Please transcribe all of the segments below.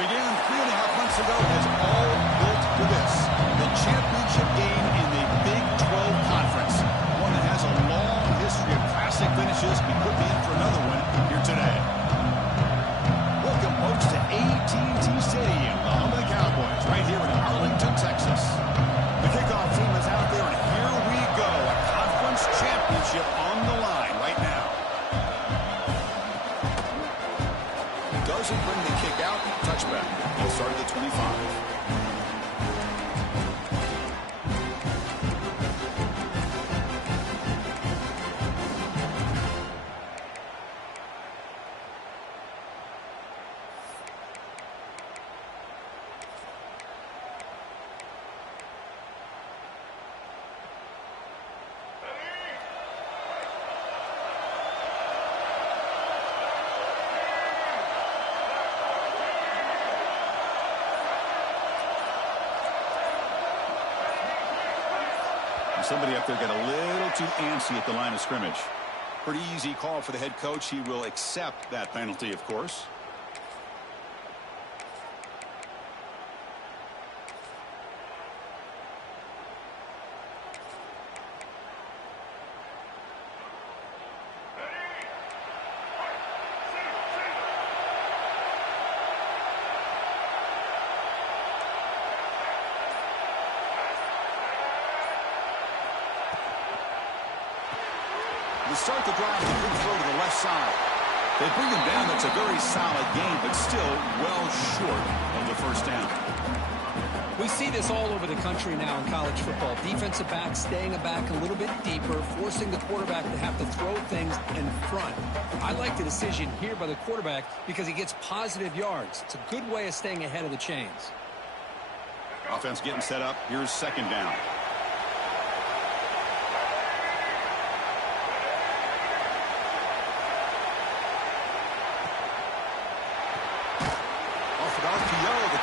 began 3.5 months ago is all built to this. The championship game in the Big 12 Conference. One that has a long history of classic finishes. We could be in for another one here today. Welcome, folks, to AT&T Stadium, the home of the Cowboys, right here in Arlington, Texas. The kickoff team is out there, and here we go. A conference championship on the line right now. Doesn't bring the kick out. Touchback. He'll start at the 25. Somebody up there got a little too antsy at the line of scrimmage. Pretty easy call for the head coach. He will accept that penalty, of course. To start the drive, the big throw to the left side. They bring him down. That's a very solid gain, but still well short of the first down. We see this all over the country now in college football. Defensive backs staying back a little bit deeper, forcing the quarterback to have to throw things in front. I like the decision here by the quarterback because he gets positive yards. It's a good way of staying ahead of the chains. Offense getting set up. Here's second down.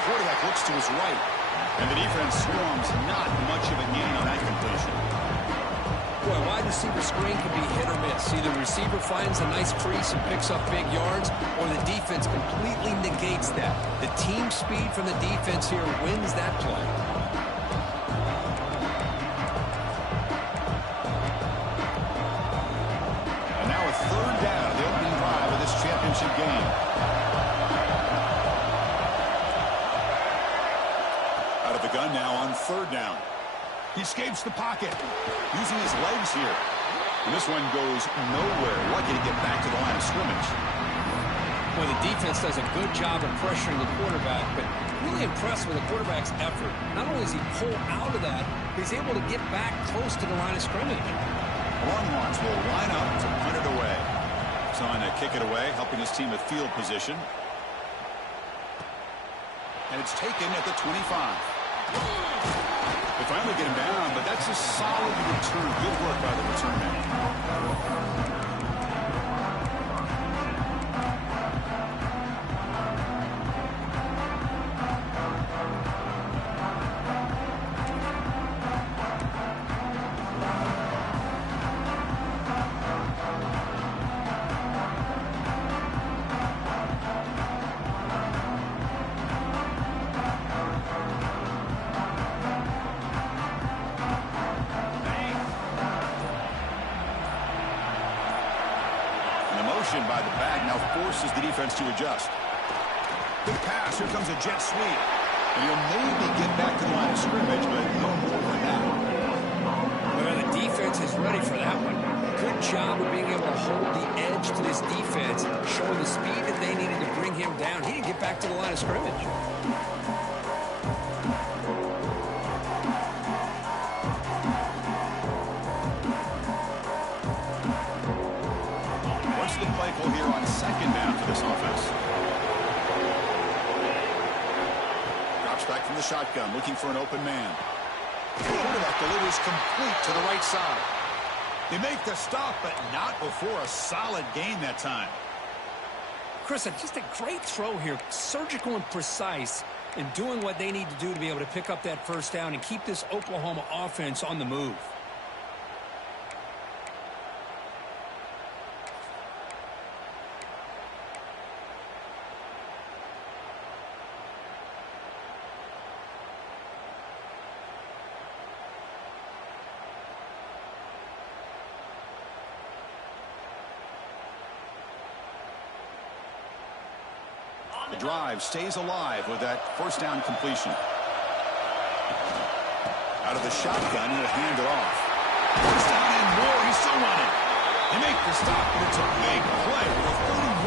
Quarterback looks to his right, and the defense swarms. Not much of a gain on that completion. Boy, wide receiver screen can be hit or miss. Either the receiver finds a nice crease and picks up big yards, or the defense completely negates that. The team speed from the defense here wins that play. And now a third down, the opening drive of this championship game. The gun now on third down. He escapes the pocket, using his legs here. And this one goes nowhere. Lucky to get back to the line of scrimmage. Well, the defense does a good job of pressuring the quarterback, but really impressed with the quarterback's effort. Not only does he pull out of that, but he's able to get back close to the line of scrimmage. Longhorns will line up to punt it away. Trying to kick it away, helping his team with field position. And it's taken at the 25. They finally get him down, but that's a solid return. Good work by the return man. By the back now forces the defense to adjust. Good pass. Here comes a jet sweep. And he'll maybe get back to the line of scrimmage, but no more than that. Well, the defense is ready for that one. Good job of being able to hold the edge to this defense, showing the speed that they needed to bring him down. He didn't get back to the line of scrimmage. The play call here on second down for this offense. Drops back from the shotgun, looking for an open man. The quarterback delivers complete to the right side. They make the stop, but not before a solid gain that time. Chris, just a great throw here. Surgical and precise in doing what they need to do to be able to pick up that first down and keep this Oklahoma offense on the move. The drive stays alive with that first down completion. Out of the shotgun, he'll hand it off. First down and more. He's still running. They make the stop, but it's a big play for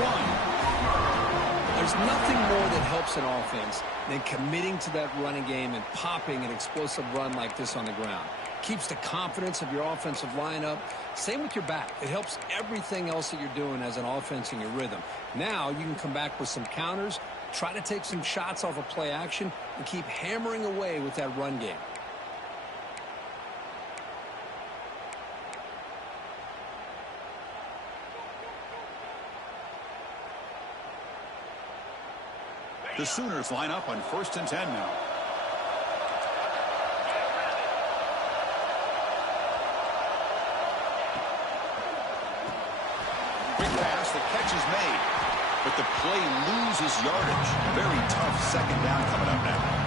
31. There's nothing more that helps an offense than committing to that running game and popping an explosive run like this on the ground. Keeps the confidence of your offensive line up. Same with your back. It helps everything else that you're doing as an offense in your rhythm. Now you can come back with some counters, try to take some shots off of play action, and keep hammering away with that run game. The Sooners line up on 1st and 10 now. Quick pass, the catch is made, but the play loses yardage. Very tough second down coming up now.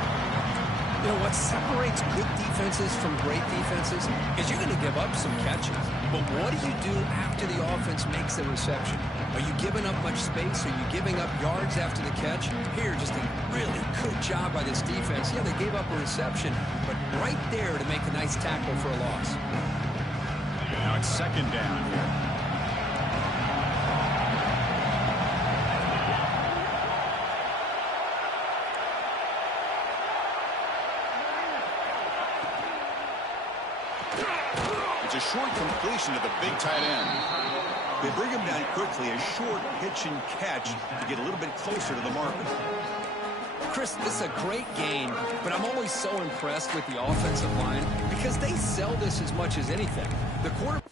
You know, what separates good defenses from great defenses is you're going to give up some catches. But what do you do after the offense makes the reception? Are you giving up much space? Are you giving up yards after the catch? Here, just a really good job by this defense. Yeah, they gave up a reception, but right there to make a nice tackle for a loss. Now it's second down here. It's a short completion to the big tight end. They bring him down quickly, a short pitch and catch to get a little bit closer to the marker. Chris, this is a great game, but I'm always so impressed with the offensive line because they sell this as much as anything. The quarterback.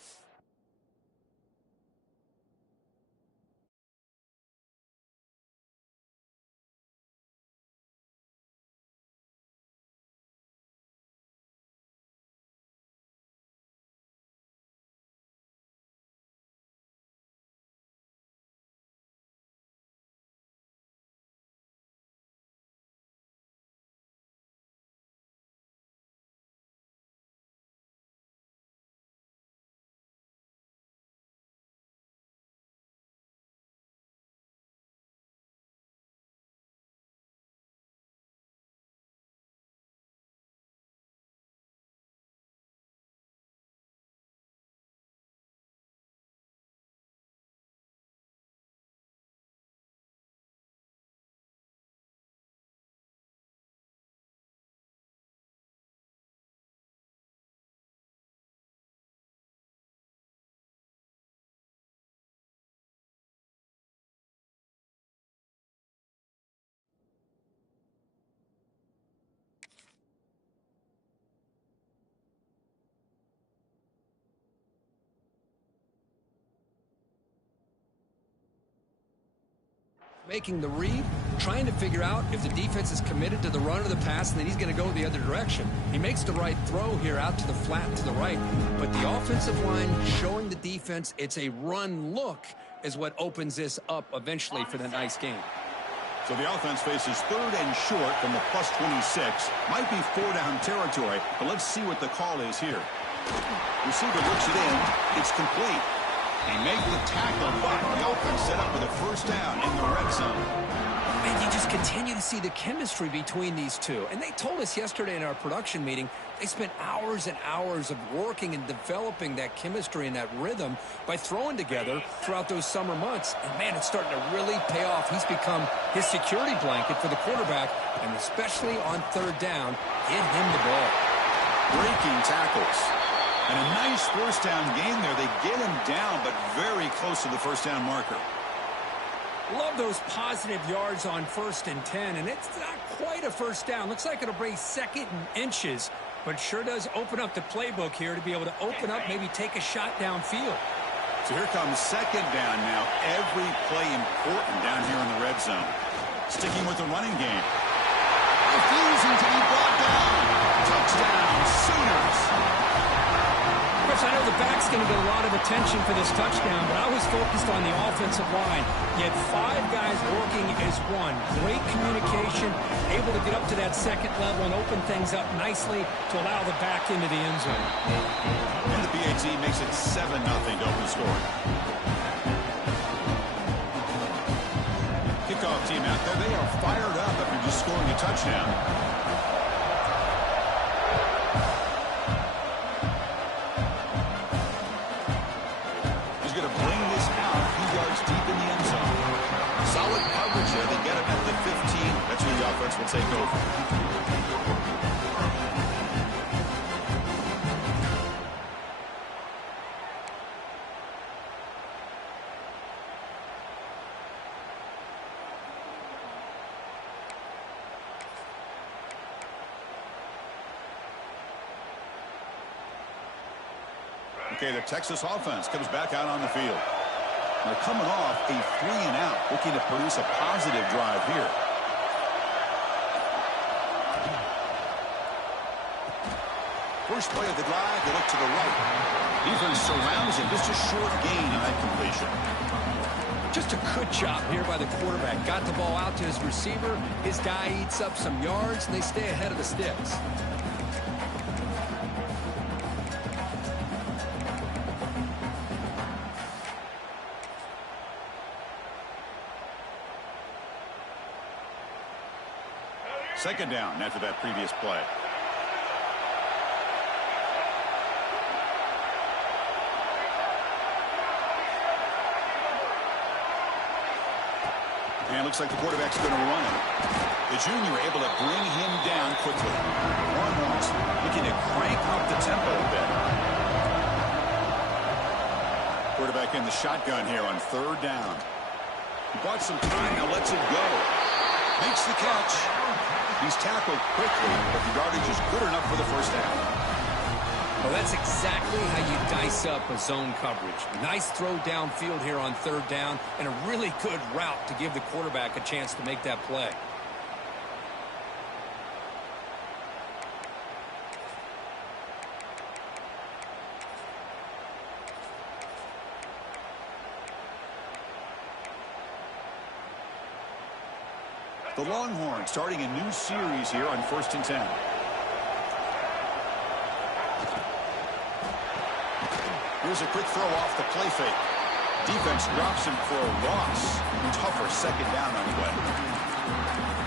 Making the read, trying to figure out if the defense is committed to the run or the pass, and then he's going to go the other direction. He makes the right throw here out to the flat to the right, but the offensive line showing the defense it's a run look is what opens this up eventually for the nice game. So the offense faces 3rd and short from the +26. Might be 4-down territory, but let's see what the call is here. Receiver looks it in. It's complete. They make the tackle, but the offense set up with a first down in the red zone. And you just continue to see the chemistry between these two. And they told us yesterday in our production meeting, they spent hours and hours of working and developing that chemistry and that rhythm by throwing together throughout those summer months. And, man, it's starting to really pay off. He's become his security blanket for the quarterback, and especially on 3rd down, get him the ball. Breaking tackles. And a nice first down gain there. They get him down, but very close to the first down marker. Love those positive yards on 1st and 10, and it's not quite a first down. Looks like it'll bring 2nd and inches, but sure does open up the playbook here to be able to open up, maybe take a shot downfield. So here comes 2nd down now. Every play important down here in the red zone. Sticking with the running game. Refusing to be brought down. Touchdown, Sooners. Chris, I know the back's going to get a lot of attention for this touchdown, but I was focused on the offensive line. You had 5 guys working as one. Great communication, able to get up to that 2nd level and open things up nicely to allow the back into the end zone. And the BAT makes it 7-0 to open scoring. Kickoff team out there. Well, they are fired up after just scoring a touchdown. He's going to bring this out a few yards deep in the end zone. Solid coverage there. They get him at the 15. That's where the offense will take over. Okay, the Texas offense comes back out on the field. They're coming off a 3-and-out, looking to produce a positive drive here. First play of the drive, they look to the right. Defense surrounds him. Just a short gain on that completion. Just a good job here by the quarterback. Got the ball out to his receiver. His guy eats up some yards, and they stay ahead of the sticks. Second down after that previous play. And looks like the quarterback's going to run it. The junior able to bring him down quickly. Longhorns looking to crank up the tempo a bit. Quarterback in the shotgun here on third down. He bought some time, now lets it go. Makes the catch. He's tackled quickly, but the yardage is good enough for the first down. Well, that's exactly how you dice up a zone coverage. Nice throw downfield here on third down, and a really good route to give the quarterback a chance to make that play. The Longhorns starting a new series here on 1st and 10. Here's a quick throw off the play fake. Defense drops him for a loss. Tougher second down on the way.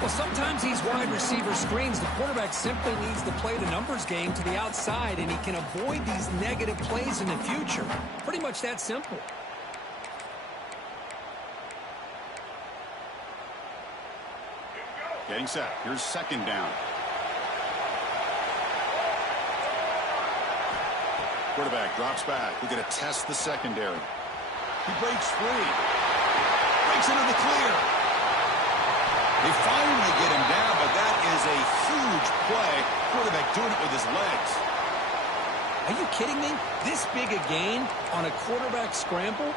Well, sometimes these wide receiver screens, the quarterback simply needs to play the numbers game to the outside, and he can avoid these negative plays in the future. Pretty much that simple. Getting set. Here's second down. Quarterback drops back. We're going to test the secondary. He breaks free. Breaks into the clear. They finally get him down, but that is a huge play. Quarterback doing it with his legs. Are you kidding me? This big a gain on a quarterback scramble?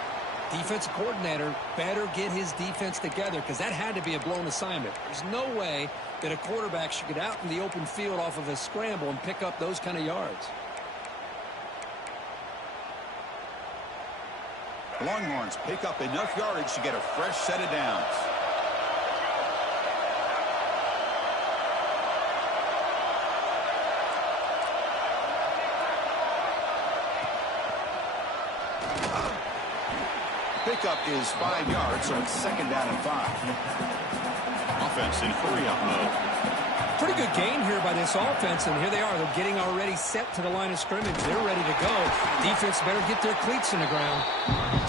Defensive coordinator better get his defense together, because that had to be a blown assignment. There's no way that a quarterback should get out in the open field off of a scramble and pick up those kind of yards. The Longhorns pick up enough yardage to get a fresh set of downs. Pickup is 5 yards, so it's second down and 5. Offense in hurry-up mode. Pretty good gain here by this offense, and here they are. They're getting already set to the line of scrimmage. They're ready to go. Defense better get their cleats in the ground.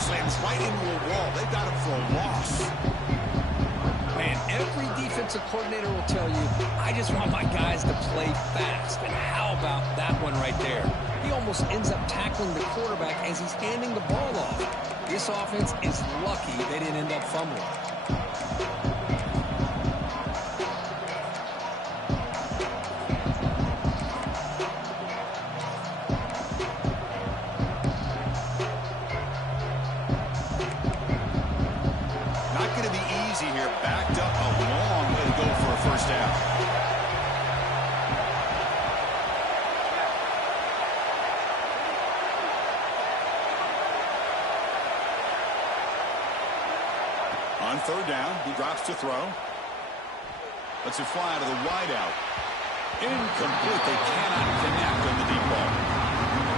Slams right into a wall. They got him for a loss. Man, every defensive coordinator will tell you, I just want my guys to play fast. And how about that one right there? He almost ends up tackling the quarterback as he's handing the ball off. This offense is lucky they didn't end up fumbling. Not going to be easy here. Backed up a long way to go for a first down. On third down, he drops to throw. Lets it fly to the wideout. Incomplete. They cannot connect on the deep ball.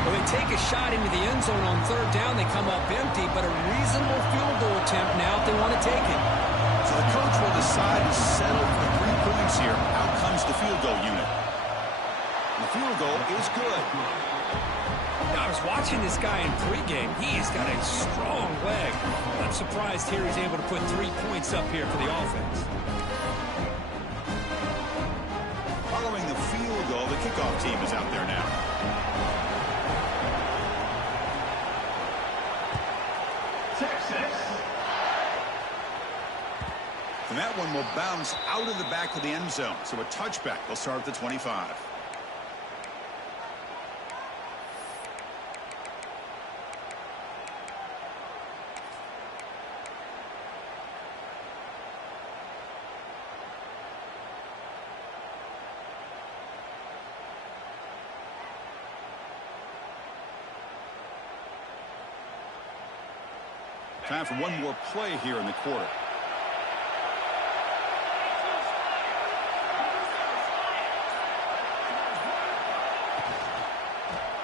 Well, they take a shot into the end zone on third down. They come up empty, but a reasonable field goal attempt now if they want to take it. So the coach will decide to settle for 3 points here. Out comes the field goal unit. The field goal is good. Now, I was watching this guy in pregame. He's got a strong leg. I'm surprised here he's able to put 3 points up here for the offense. Following the field goal, the kickoff team is out there now. And that one will bounce out of the back of the end zone. So a touchback will start at the 25. Time for one more play here in the quarter.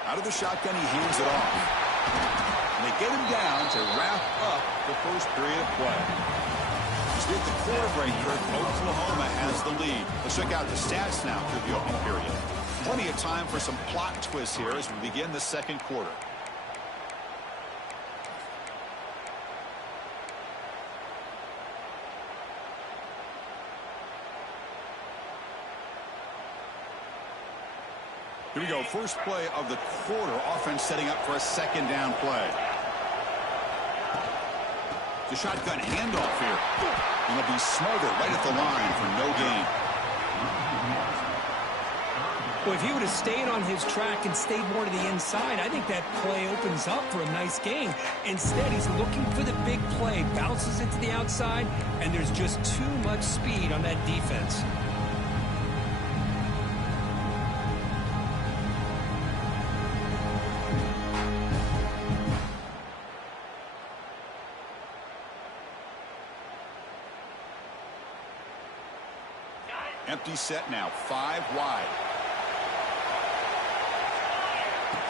Out of the shotgun, he hands it off. And they get him down to wrap up the first period of play. As we hit the quarter break here, Oklahoma has the lead. Let's check out the stats now through the opening period. Plenty of time for some plot twists here as we begin the second quarter. Here we go, first play of the quarter. Offense setting up for a second down play. The shotgun handoff here. And it'll be smothered right at the line for no gain. Well, if he would have stayed on his track and stayed more to the inside, I think that play opens up for a nice gain. Instead, he's looking for the big play, bounces it to the outside, and there's just too much speed on that defense. Empty set now, 5 wide.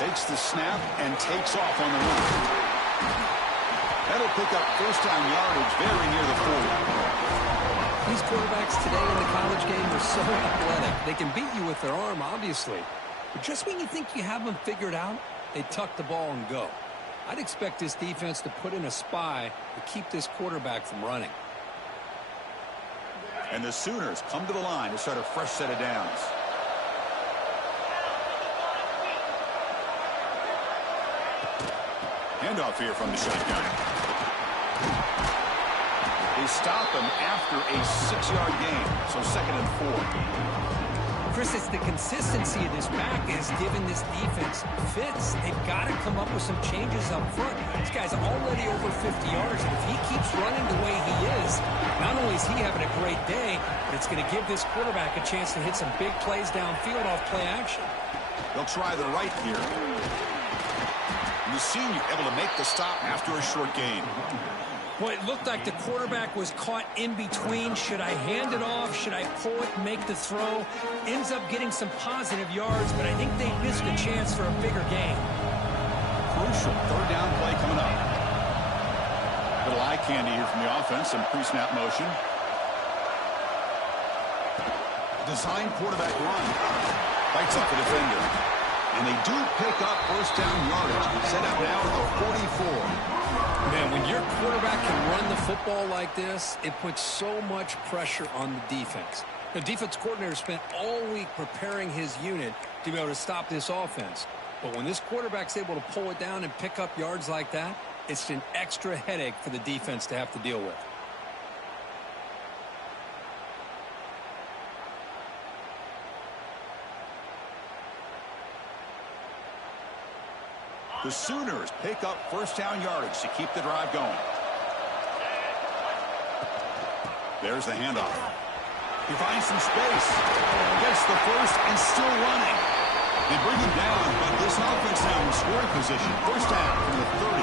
Takes the snap and takes off on the run. That'll pick up first down yardage very near the 40. These quarterbacks today in the college game are so athletic. They can beat you with their arm, obviously. But just when you think you have them figured out, they tuck the ball and go. I'd expect this defense to put in a spy to keep this quarterback from running. And the Sooners come to the line to start a fresh set of downs. Handoff here from the shotgun. They stop him after a 6-yard gain, so 2nd and 4. Chris, it's the consistency of this back is giving this defense fits. They've got to come up with some changes up front. This guy's already over 50 yards, and if he keeps running the way he is, not only is he having a great day, but it's going to give this quarterback a chance to hit some big plays downfield off play action. They'll try the right here. And the senior able to make the stop after a short gain. Well, it looked like the quarterback was caught in between. Should I hand it off? Should I pull it and make the throw? Ends up getting some positive yards, but I think they missed a chance for a bigger gain. Crucial 3rd down play coming up. Little eye candy here from the offense, some pre-snap motion. Design quarterback run. Fights off the defender. And they do pick up first down yardage. Set up now at the 44. Man, when your quarterback can run the football like this, it puts so much pressure on the defense. The defense coordinator spent all week preparing his unit to be able to stop this offense. But when this quarterback's able to pull it down and pick up yards like that, it's an extra headache for the defense to have to deal with. The Sooners pick up first down yardage to keep the drive going. There's the handoff. He finds some space. Gets the first and still running. They bring him down, but this offense now in scoring position. First down from the 30.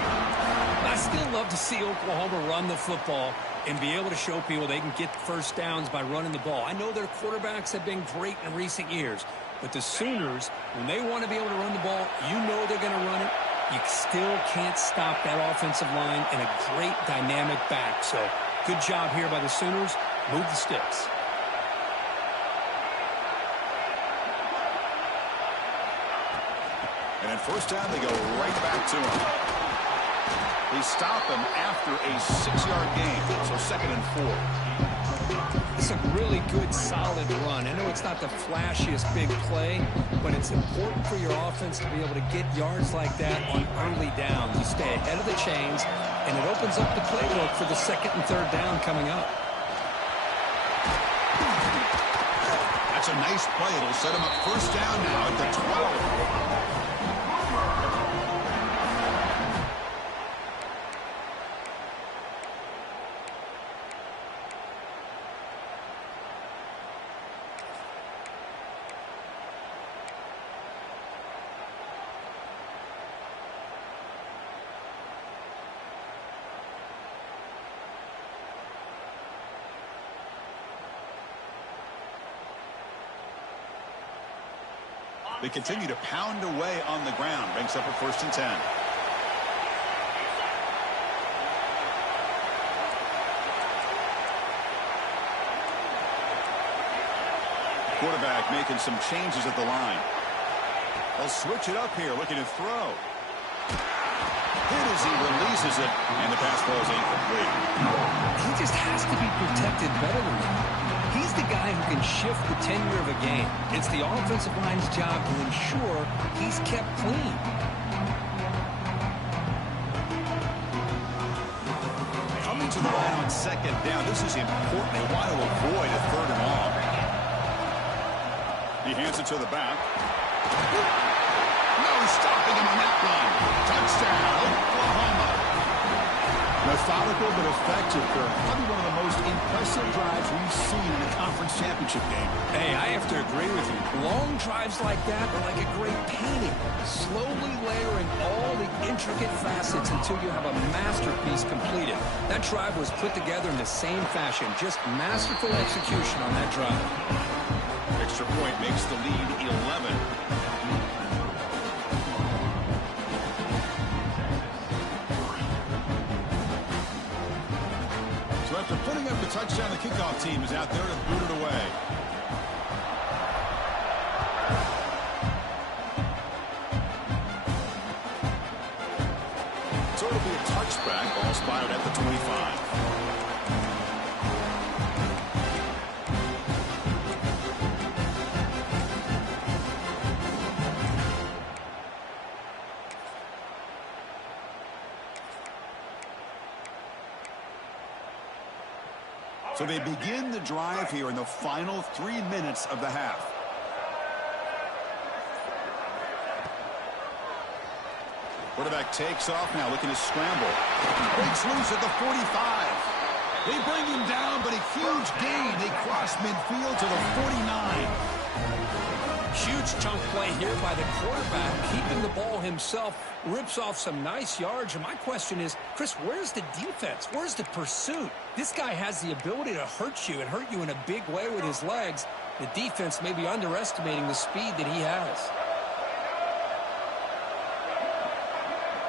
I still love to see Oklahoma run the football and be able to show people they can get first downs by running the ball. I know their quarterbacks have been great in recent years, but the Sooners, when they want to be able to run the ball, you know they're going to run it. You still can't stop that offensive line and a great dynamic back. So Good job here by the Sooners. Move the sticks. And at first down, they go right back to him. They stop him after a 6-yard gain, so 2nd and 4. It's a really good, solid run. I know it's not the flashiest big play, but it's important for your offense to be able to get yards like that on early down. You stay ahead of the chains, and it opens up the playbook for the 2nd and 3rd down coming up. That's a nice play. It'll set him up first down now at the 12. They continue to pound away on the ground. Brings up a 1st and 10. Quarterback making some changes at the line. They'll switch it up here, looking to throw. Hit as he releases it, and the pass falls incomplete. He just has to be protected better than that. He's the guy who can shift the tenure of a game. It's the offensive line's job to ensure he's kept clean. Coming to the line on 2nd down. This is important. They want to avoid a 3rd and long. He hands it to the back. No stopping him on that run. Touchdown, Oklahoma. Methodical but effective, Kirk. Probably one of the most impressive drives we've seen in a conference championship game. Hey, I have to agree with you. Long drives like that are like a great painting. Slowly layering all the intricate facets until you have a masterpiece completed. That drive was put together in the same fashion. Just masterful execution on that drive. Extra point makes the lead 11. So after putting up the touchdown, the kickoff team is out there to boot it away. So it'll be a touchback. Ball spotted at the 25. So they begin the drive here in the final 3 minutes of the half. Quarterback takes off now, looking to scramble. Breaks loose at the 45. They bring him down, but a huge gain. They cross midfield to the 49. Huge chunk play here by the quarterback, keeping the ball himself, rips off some nice yards. And my question is, Chris, where's the defense? Where's the pursuit? This guy has the ability to hurt you and hurt you in a big way with his legs. The defense may be underestimating the speed that he has.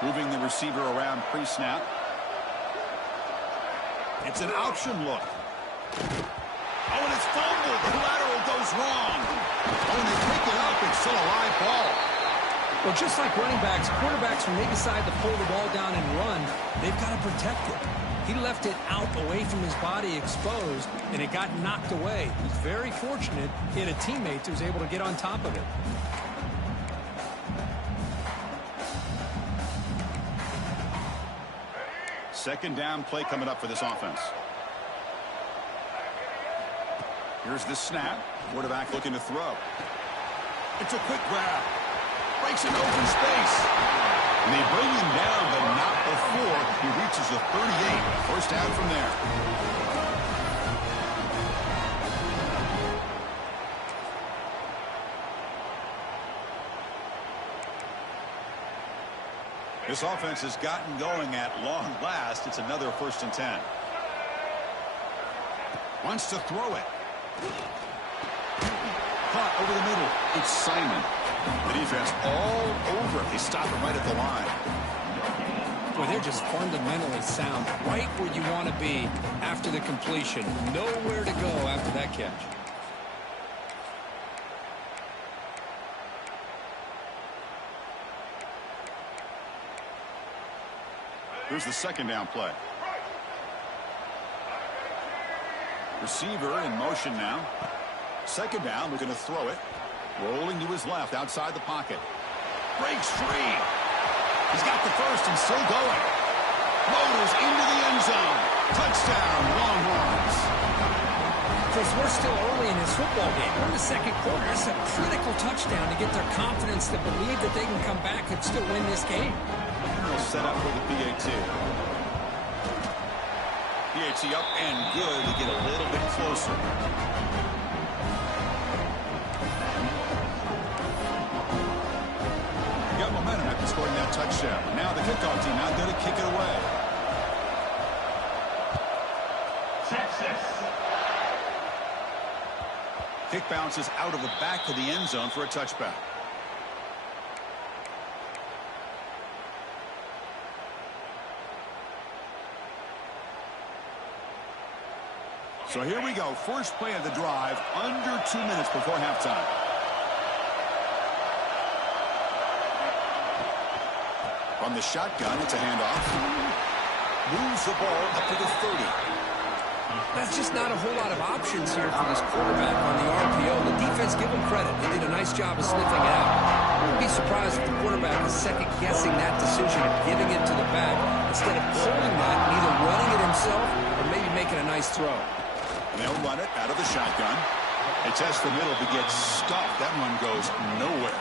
Moving the receiver around pre-snap. It's an option look. Oh, and it's fumbled. The lateral goes wrong. Oh, and they pick it up. It's still a live ball. Well, just like running backs, quarterbacks, when they decide to pull the ball down and run, they've got to protect it. He left it out away from his body exposed, and it got knocked away. He's very fortunate he had a teammate who was able to get on top of it. Second down play coming up for this offense. Here's the snap. Quarterback looking to throw. It's a quick grab. Breaks an open space. And they bring him down, but not before he reaches the 38. First down from there. This offense has gotten going at long last. It's another 1st and 10. Wants to throw it. Caught over the middle. It's Simon. The defense all over. They stop it right at the line. Boy, they're just fundamentally sound, right where you want to be after the completion. Nowhere to go after that catch. Here's the second down play. Receiver in motion now. Second down, looking to throw it. Rolling to his left outside the pocket. Breaks free. He's got the first and still going. Motors into the end zone. Touchdown, Longhorns. Chris, we're still early in this football game. We're in the second quarter. It's a critical touchdown to get their confidence to believe that they can come back and still win this game. They'll set up for the PAT. PAT up and good to get a little bit closer. Got momentum after scoring that touchdown. Now the kickoff team out there to kick it away. Texas. Kick bounces out of the back of the end zone for a touchback. So here we go. First play of the drive, under 2 minutes before halftime. From the shotgun, it's a handoff. Moves the ball up to the 30. That's just not a whole lot of options here for this quarterback on the RPO. The defense, give them credit. They did a nice job of sniffing it out. I wouldn't be surprised if the quarterback is second-guessing that decision of giving it to the back instead of pulling that and either running it himself or maybe making a nice throw. And they'll run it out of the shotgun. They test the middle to get stuffed. That one goes nowhere.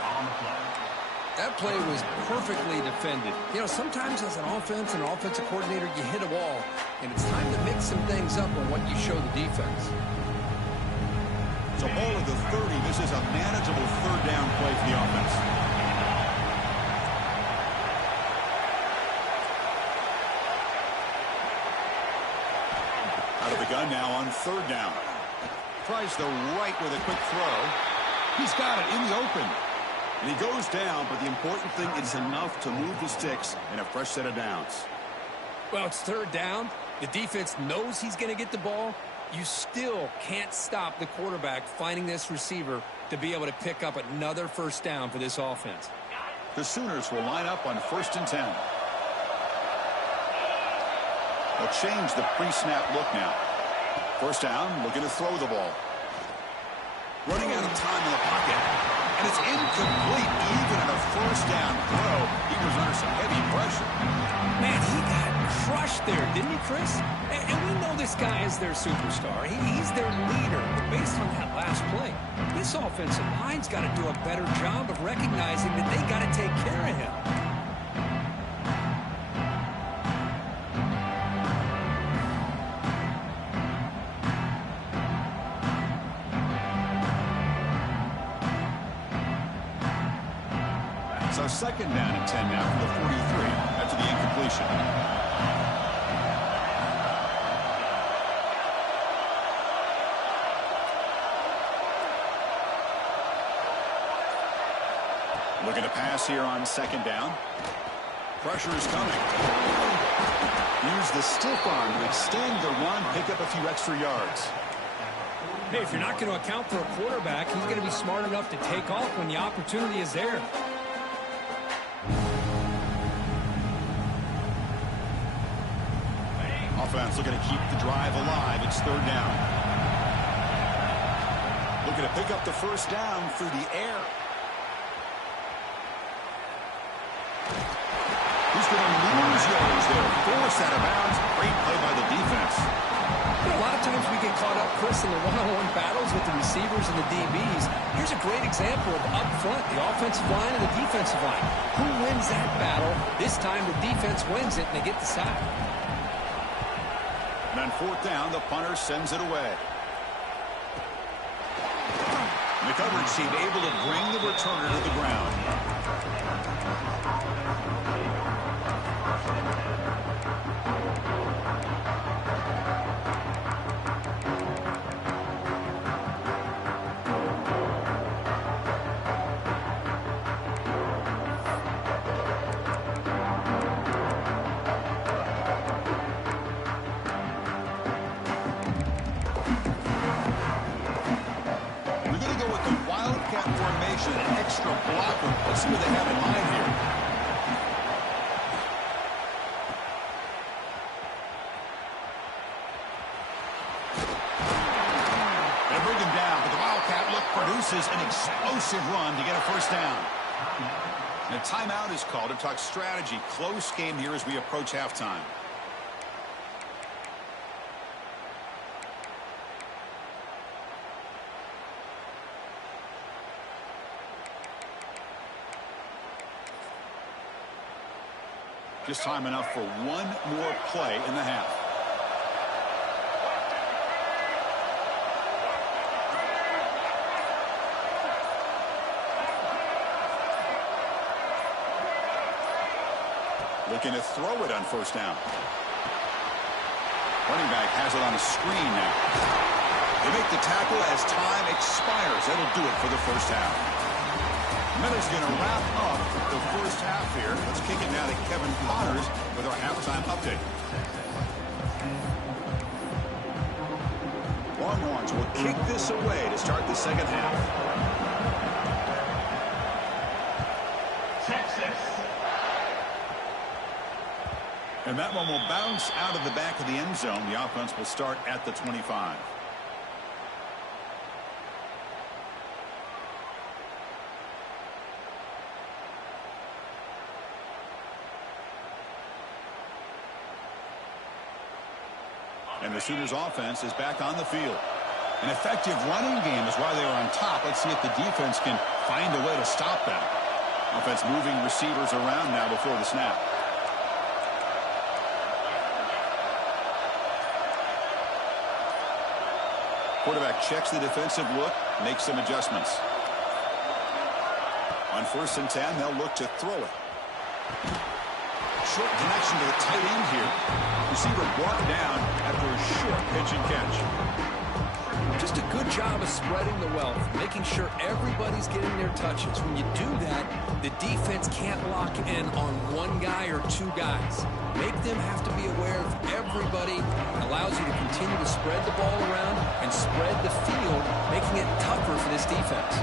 That play was perfectly defended. You know, sometimes as an offense and an offensive coordinator, you hit a wall, and it's time to mix some things up on what you show the defense. So ball at the 30. This is a manageable third down play for the offense. Out of the gun now on third down. Tries the right with a quick throw. He's got it in the open. And he goes down, but the important thing is enough to move the sticks in a fresh set of downs. Well, it's third down. The defense knows he's going to get the ball. You still can't stop the quarterback finding this receiver to be able to pick up another first down for this offense. The Sooners will line up on 1st and 10. They'll change the pre-snap look now. First down, looking to throw the ball. Running out of time in the pocket. And it's incomplete even at a first down throw. He was under some heavy pressure. Man, he got crushed there, didn't he, Chris? And we know this guy is their superstar. He's their leader. But based on that last play, this offensive line's got to do a better job of recognizing that they got to take care of him. So second down and 10 now from the 43 after the incompletion. Looking to pass here on second down. Pressure is coming. Use the stiff arm to extend the run, pick up a few extra yards. Hey, if you're not going to account for a quarterback, he's going to be smart enough to take off when the opportunity is there. Offense looking to keep the drive alive. It's third down. Looking to pick up the first down through the air. He's going to lose yards there. Forced out of bounds. Great play by the defense. You know, a lot of times we get caught up, Chris, in the one-on-one battles with the receivers and the DBs. Here's a great example of up front, the offensive line and the defensive line. Who wins that battle? This time the defense wins it, and they get the sack. And on fourth down, the punter sends it away. And the coverage team able to bring the returner to the ground. a blocker. Let's see what they have in mind here. They bring him down, but the Wildcat look produces an explosive run to get a first down. And a timeout is called to talk strategy. Close game here as we approach halftime. Just time enough for one more play in the half. Looking to throw it on first down. Running back has it on a screen now. They make the tackle as time expires. That'll do it for the first half. Miller's going to wrap up the first half here. Let's kick it now to Kevin Potters with our halftime update. Longhorns will kick this away to start the second half. Texas. And that one will bounce out of the back of the end zone. The offense will start at the 25. And the Sooners offense is back on the field. An effective running game is why they are on top. Let's see if the defense can find a way to stop that. Offense moving receivers around now before the snap. Quarterback checks the defensive look, makes some adjustments. On 1st and 10, they'll look to throw it. Short connection to the tight end here. Receiver brought down after a short pitch and catch. Just a good job of spreading the wealth, making sure everybody's getting their touches. When you do that, the defense can't lock in on one guy or two guys. Make them have to be aware of everybody. It allows you to continue to spread the ball around and spread the field, making it tougher for this defense.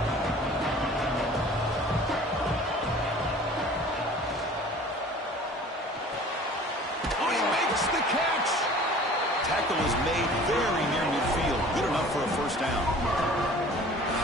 Tackle is made very near midfield. Good enough for a first down.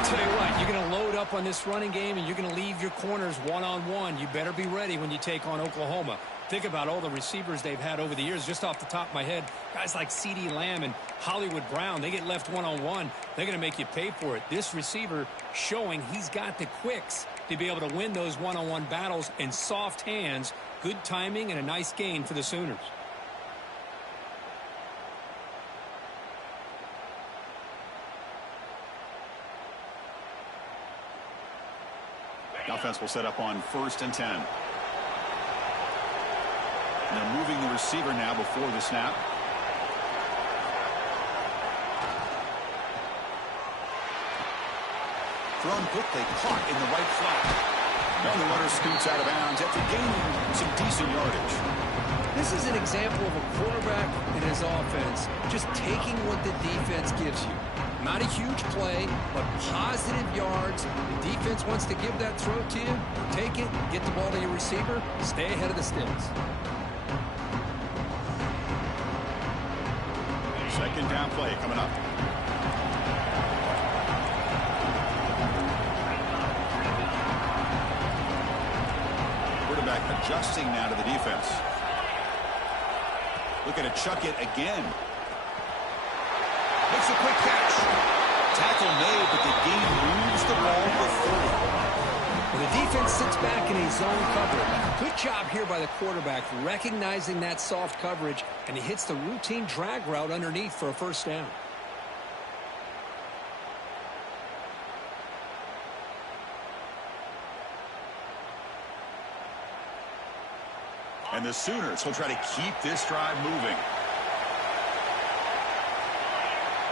Tell you what, you're going to load up on this running game and you're going to leave your corners one-on-one. You better be ready when you take on Oklahoma. Think about all the receivers they've had over the years. Just off the top of my head, guys like CeeDee Lamb and Hollywood Brown, they get left one-on-one. They're going to make you pay for it. This receiver showing he's got the quicks to be able to win those one-on-one battles in soft hands. Good timing and a nice gain for the Sooners. The offense will set up on 1st and 10. And they're moving the receiver now before the snap. Thrown quickly, caught in the right flat. And the runner scoots out of bounds after gaining some decent yardage. This is an example of a quarterback and his offense just taking what the defense gives you. Not a huge play, but positive yards. The defense wants to give that throw to you. Take it, get the ball to your receiver, stay ahead of the sticks. Second down play coming up. Quarterback adjusting now to the defense. Looking to chuck it again. Makes a quick catch. Tackle made, but the game moves the ball to 30. Well, the defense sits back in a zone cover. Good job here by the quarterback, recognizing that soft coverage, and he hits the routine drag route underneath for a first down. And the Sooners will try to keep this drive moving.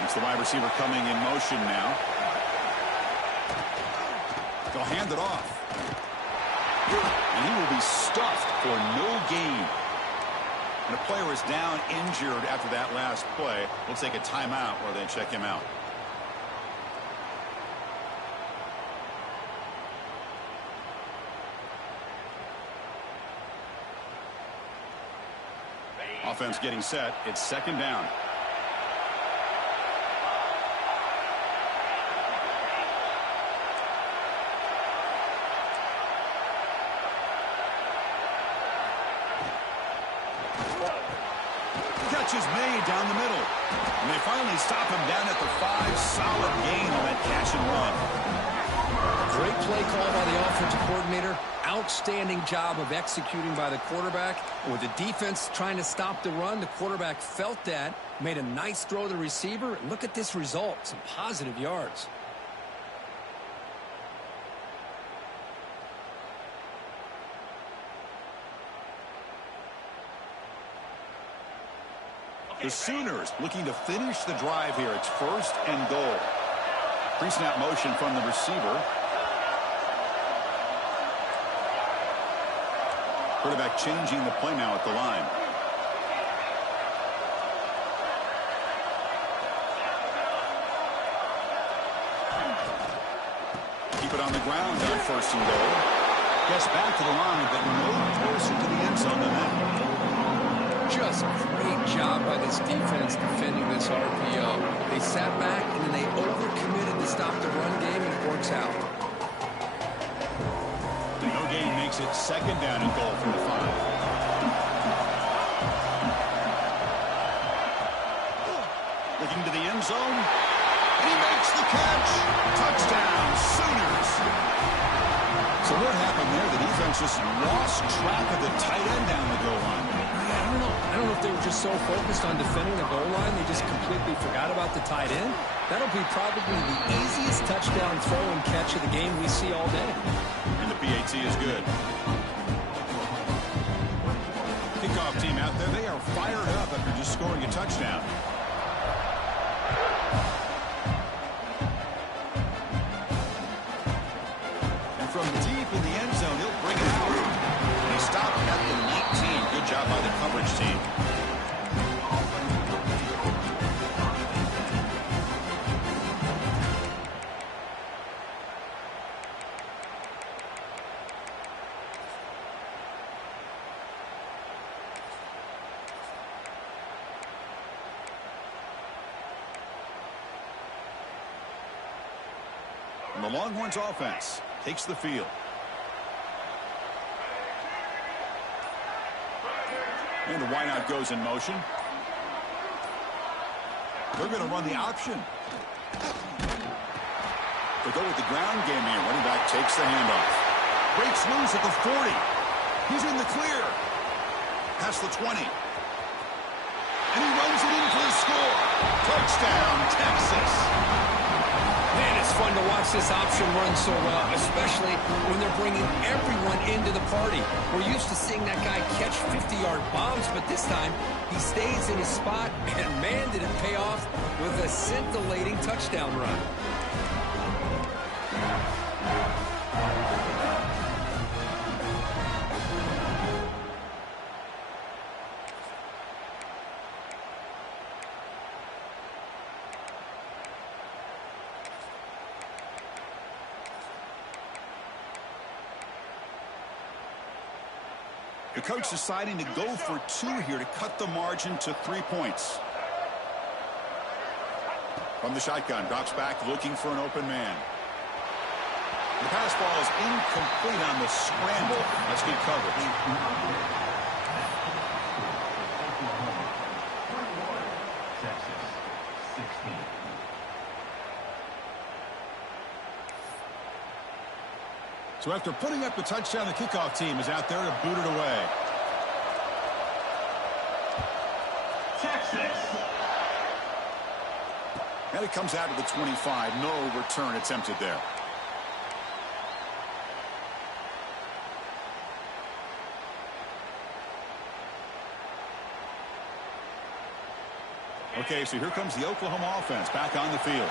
It's the wide receiver coming in motion now. They'll hand it off. And he will be stuffed for no gain. And a player is down injured after that last play. We'll take a timeout or they check him out. Offense getting set. It's second down. Catch is made down the middle. And they finally stop him down at the 5. Solid gain on that catch and run. Great play call by the offensive coordinator. Outstanding job of executing by the quarterback. And with the defense trying to stop the run, the quarterback felt that, made a nice throw to the receiver. And look at this result, some positive yards. The Sooners looking to finish the drive here. It's first and goal. Pre-snap motion from the receiver. Quarterback changing the play now at the line. Keep it on the ground on first and goal. Gets back to the line, but no closer to the end zone than that. Just great job by this defense defending this RPO. They sat back and then they overcommitted to stop the run game, and it works out. The no gain makes it second down and goal from the 5. Looking to the end zone. And he makes the catch. Touchdown, Sooners. So what happened there? The defense just lost track of the tight end down the goal line. I don't know if they were just so focused on defending the goal line, they just completely forgot about the tight end. That'll be probably the easiest touchdown throw and catch of the game we see all day. And the PAT is good. Kickoff team out there, they are fired up after just scoring a touchdown. And from deep in the end zone, he'll bring it out. And he stopped at the 19. Good job by the coverage team. And the Longhorns offense takes the field. And the wideout goes in motion. They're going to run the option. They go with the ground game here. Running back takes the handoff. Breaks loose at the 40. He's in the clear. Past the 20. And he runs it in for the score. Touchdown, Texas. Man, it's fun to watch this option run so well, especially when they're bringing everyone into the party. We're used to seeing that guy catch 50-yard bombs, but this time he stays in his spot, and man, did it pay off with a scintillating touchdown run. The coach deciding to go for 2 here to cut the margin to 3 points. From the shotgun, drops back looking for an open man. The pass ball is incomplete on the scramble. That's good coverage. So after putting up a touchdown, the kickoff team is out there to boot it away. Texas. And it comes out to the 25. No return attempted there. Okay, so here comes the Oklahoma offense back on the field.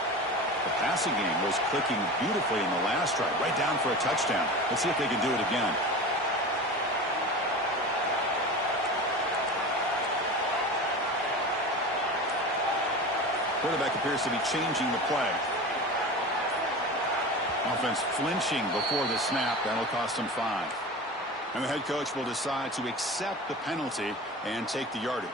The passing game was clicking beautifully in the last drive, right down for a touchdown. Let's see if they can do it again. Quarterback appears to be changing the play. Offense flinching before the snap. That'll cost them 5. And the head coach will decide to accept the penalty and take the yardage.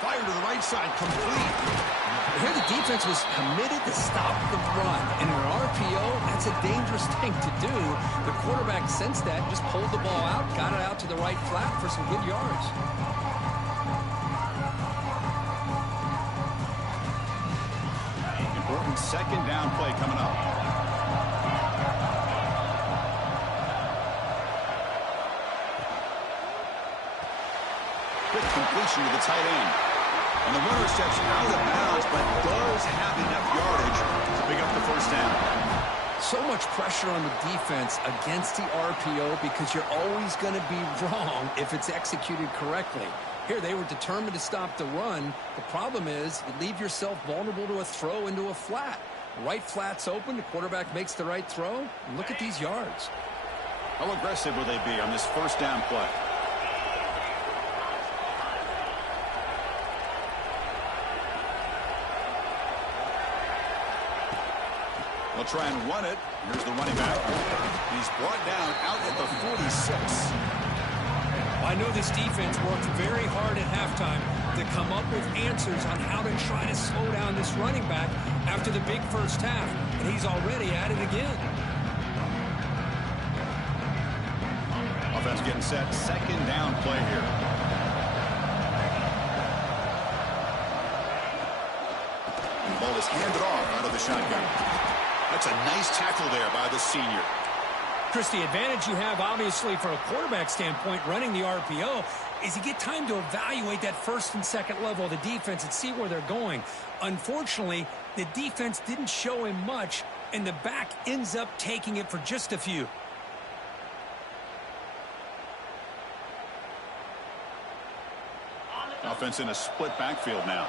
Fire to the right side, complete. Here the defense was committed to stop the run. And in an RPO, that's a dangerous thing to do. The quarterback sensed that, just pulled the ball out, got it out to the right flat for some good yards. Important second down play coming up. Quick completion to the tight end. And the runner steps out of bounds, but does have enough yardage to pick up the first down. So much pressure on the defense against the RPO because you're always going to be wrong if it's executed correctly. Here, they were determined to stop the run. The problem is you leave yourself vulnerable to a throw into a flat. Right flat's open. The quarterback makes the right throw. And look at these yards. How aggressive will they be on this first down play? They'll try and run it. Here's the running back. He's brought down out at the 46. I know this defense worked very hard at halftime to come up with answers on how to try to slow down this running back after the big first half. And he's already at it again. Offense getting set. Second down play here. The ball is handed off out of the shotgun. That's a nice tackle there by the senior. Chris, the advantage you have, obviously, from a quarterback standpoint, running the RPO, is you get time to evaluate that first and second level of the defense and see where they're going. Unfortunately, the defense didn't show him much, and the back ends up taking it for just a few. Offense in a split backfield now.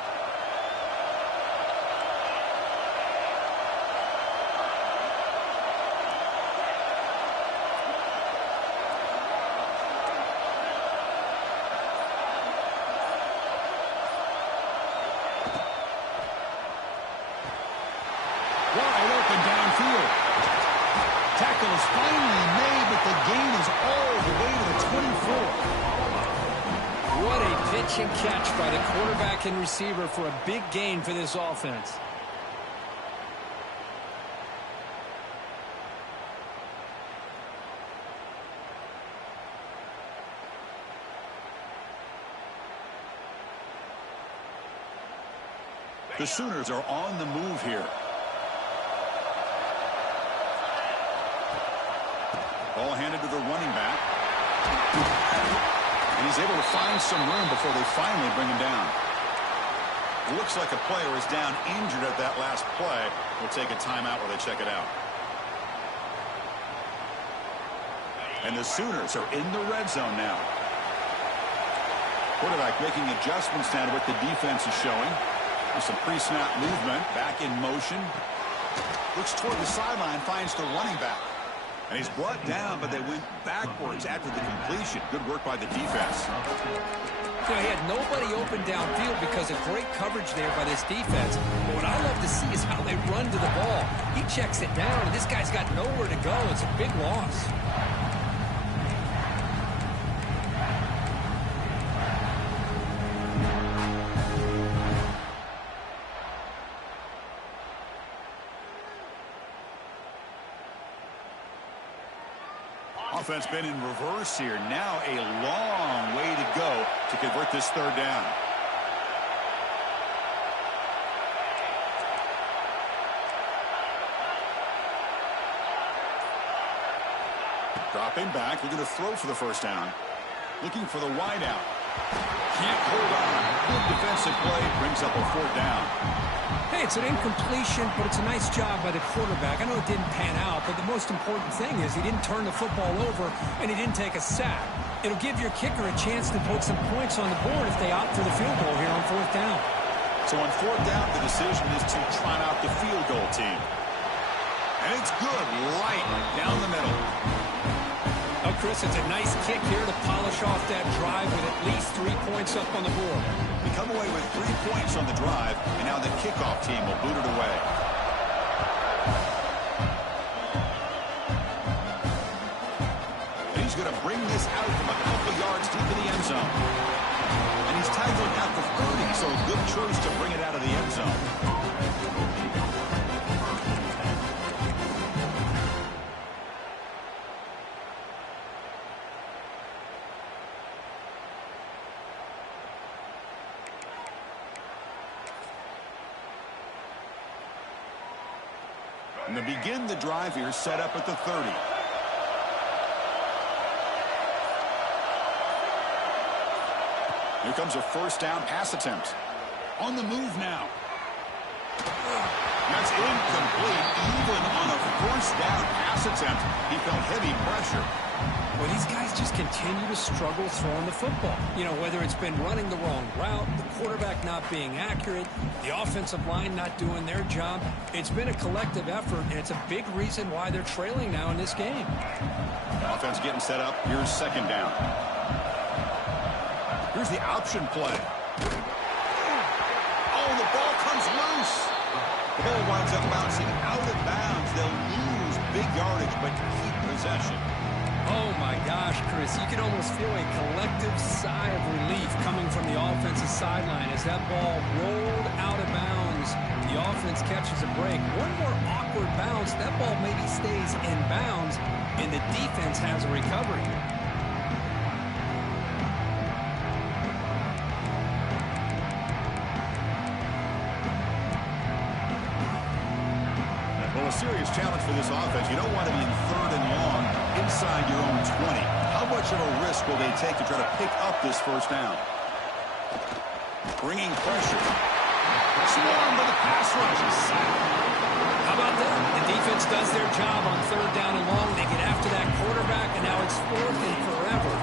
Wide open downfield. Tackle is finally made, but the gain is all the way to the 24. What a pitch and catch by the quarterback and receiver for a big gain for this offense. The Sooners are on the move here. Ball handed to the running back. And he's able to find some room before they finally bring him down. It looks like a player is down injured at that last play. We'll take a timeout while they check it out. And the Sooners are in the red zone now. Quarterback making adjustments now to what the defense is showing. With some pre-snap movement, back in motion. Looks toward the sideline, finds the running back. And he's brought down, but they went backwards after the completion. Good work by the defense. You know, he had nobody open downfield because of great coverage there by this defense. But what I love to see is how they run to the ball. He checks it down, and this guy's got nowhere to go. It's a big loss. Offense been in reverse here. Now a long way to go to convert this third down. Dropping back, looking to throw for the first down. Looking for the wide out. Can't hold on. Good defensive play. Brings up a fourth down. Hey, it's an incompletion, but it's a nice job by the quarterback. I know it didn't pan out, but the most important thing is he didn't turn the football over and he didn't take a sack. It'll give your kicker a chance to put some points on the board if they opt for the field goal here on fourth down. So on fourth down, the decision is to trot out the field goal team. And it's good, right down the middle. Well, Chris, it's a nice kick here to polish off that drive with at least 3 points up on the board. We come away with 3 points on the drive, and now the kickoff team will boot it away. And he's going to bring this out from a couple yards deep in the end zone. And he's tackling at the 30, so a good choice to bring it out of the end zone. And to begin the drive here, set up at the 30. Here comes a first down pass attempt. On the move now. That's incomplete. Even on a first down pass attempt, he felt heavy pressure. Well, these guys just continue to struggle throwing the football. You know, whether it's been running the wrong route, the quarterback not being accurate, the offensive line not doing their job. It's been a collective effort, and it's a big reason why they're trailing now in this game. Offense getting set up. Here's second down. Here's the option play. Oh, the ball comes loose. The ball winds up bouncing out of bounds. They'll lose big yardage, but keep possession. Oh, my gosh, Chris. You can almost feel a collective sigh of relief coming from the offensive sideline as that ball rolled out of bounds. The offense catches a break. One more awkward bounce. That ball maybe stays in bounds, and the defense has a recovery. Well, a serious challenge for this offense. You don't want to be in third and long inside your own 20. How much of a risk will they take to try to pick up this first down? Bringing pressure. Swarmed by the pass rush. How about that? The defense does their job on third down and long. They get after that quarterback, and now it's fourth and forever.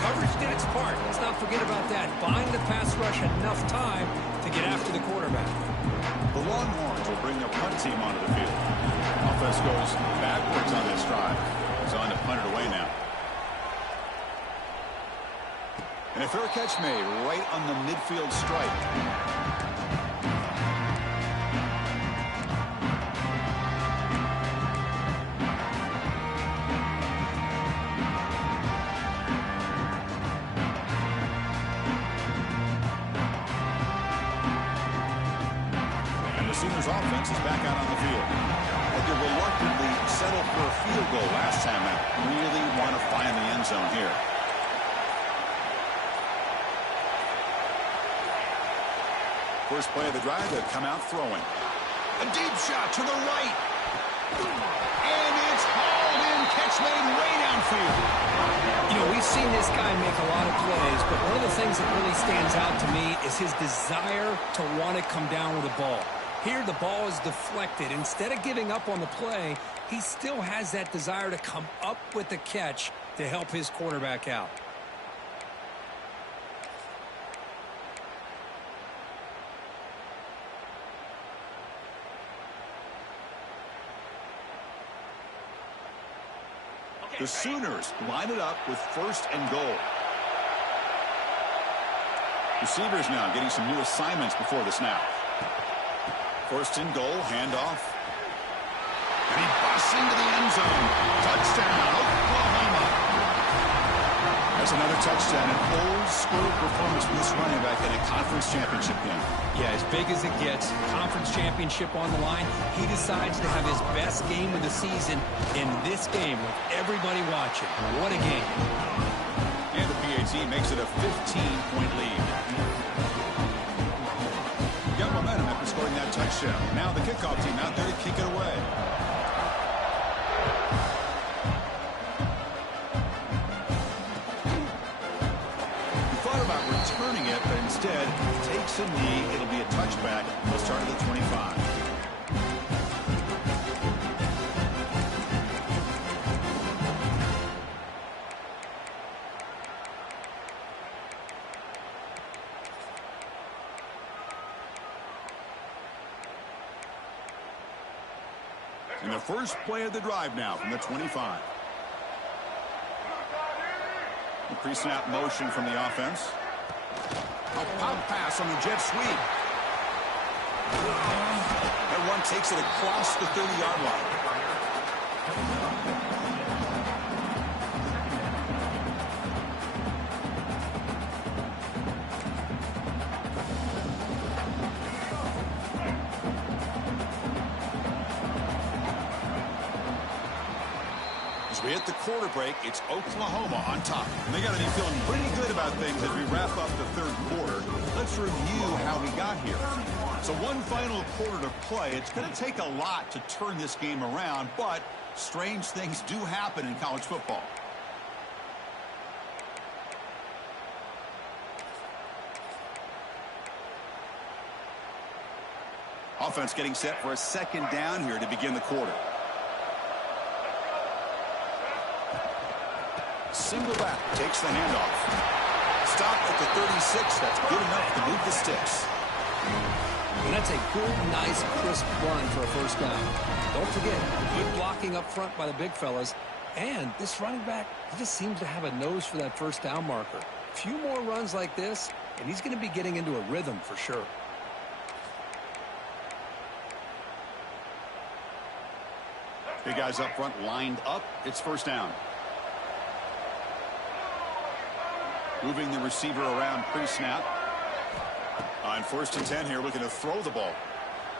Coverage did its part. Let's not forget about that. Buying the pass rush enough time to get after the quarterback. The Longhorns will bring their punt team onto the field. Offense goes backwards on this drive. He's on to punt it away now. And a fair catch made right on the midfield stripe. Sooners offense is back out on the field. Had to reluctantly settle for a field goal last time out. Really want to find the end zone here. First play of the drive, they've come out throwing. A deep shot to the right. And it's hauled in. Catch made way downfield. You know, we've seen this guy make a lot of plays, but one of the things that really stands out to me is his desire to want to come down with the ball. Here, the ball is deflected. Instead of giving up on the play, he still has that desire to come up with the catch to help his quarterback out. The Sooners line it up with first and goal. Receivers now getting some new assignments before the snap. First and goal, handoff. And he busts into the end zone. Touchdown, Oklahoma. That's another touchdown. An old school performance from this running back in a conference championship game. Yeah, as big as it gets, conference championship on the line, he decides to have his best game of the season in this game with everybody watching. What a game. And the PAT makes it a 15-point lead. Got momentum after scoring that touchdown. Now the kickoff team out there to kick it away. He thought about returning it, but instead takes a knee. It'll be a touchback. They'll start at the 25. And the first play of the drive now from the 25. Pre-snap motion from the offense. A pop pass on the jet sweep. That run takes it across the 30-yard line. As we hit the quarter break, it's Oklahoma on top. And they got to be feeling pretty good about things as we wrap up the third quarter. Let's review how we got here. So one final quarter to play. It's going to take a lot to turn this game around, but strange things do happen in college football. Offense getting set for a second down here to begin the quarter. Single back, takes the handoff. Stop at the 36. That's good enough to move the sticks. And that's a good, nice, crisp run for a first down. Don't forget, good blocking up front by the big fellas. And this running back, he just seems to have a nose for that first down marker. A few more runs like this, and he's going to be getting into a rhythm for sure. Big guys up front lined up. It's first down. Moving the receiver around pre-snap. On 1st and 10 here, looking to throw the ball.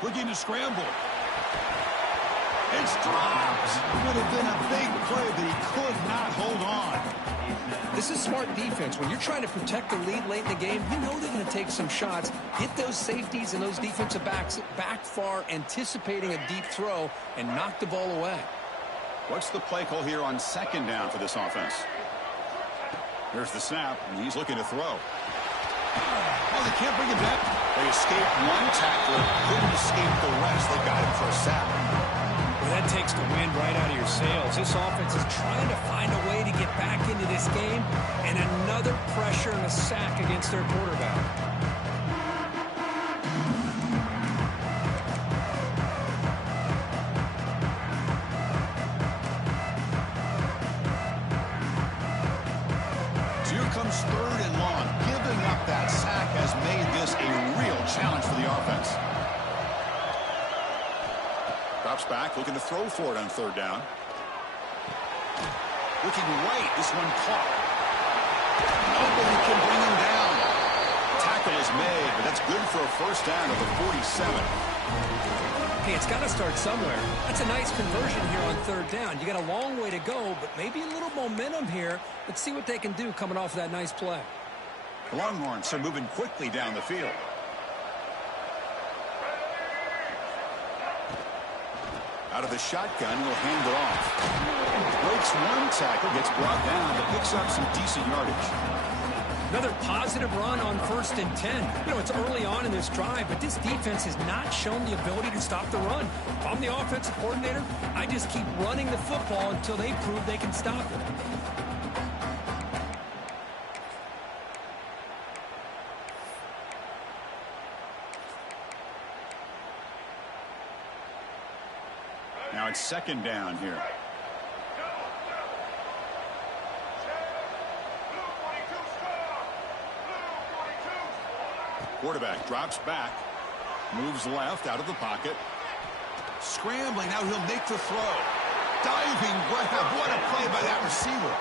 Looking to scramble. It's dropped. Would have been a big play, but he could not hold on. This is smart defense. When you're trying to protect the lead late in the game, you know they're going to take some shots. Get those safeties and those defensive backs back far, anticipating a deep throw, and knock the ball away. What's the play call here on second down for this offense? Here's the snap, and he's looking to throw. Oh, they can't bring him back. They escaped one tackler, couldn't escape the rest. They got him for a sack. Well, that takes the wind right out of your sails. This offense is trying to find a way to get back into this game, and another pressure and a sack against their quarterback. Comes 3rd and long. Giving up that sack has made this a real challenge for the offense. Drops back, looking to throw for it on 3rd down. Looking right, this one caught. Nobody can bring him down. Tackle is made, but that's good for a first down at the 47. Hey, it's got to start somewhere. That's a nice conversion here on 3rd down. You got a long way to go, but maybe a little momentum here. Let's see what they can do coming off of that nice play. The Longhorns are moving quickly down the field. Out of the shotgun, he'll hand it off. Breaks one tackle, gets brought down, but picks up some decent yardage. Another positive run on 1st and 10. You know, it's early on in this drive, but this defense has not shown the ability to stop the run. If I'm the offensive coordinator, I just keep running the football until they prove they can stop it. Now it's 2nd down here. Quarterback drops back, moves left out of the pocket. Scrambling, now he'll make the throw. Diving grab, what a play by that receiver.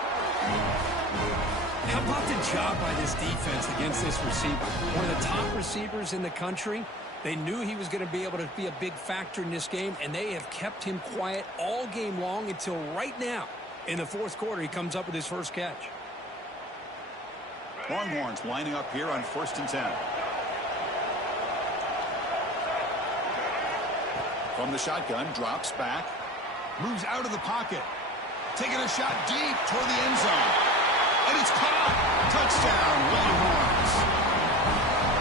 How about the job by this defense against this receiver? One of the top receivers in the country. They knew he was going to be able to be a big factor in this game, and they have kept him quiet all game long until right now. In the 4th quarter, he comes up with his first catch. Longhorns lining up here on 1st and 10. From the shotgun, drops back, moves out of the pocket, taking a shot deep toward the end zone. And it's caught. Touchdown, Longhorns.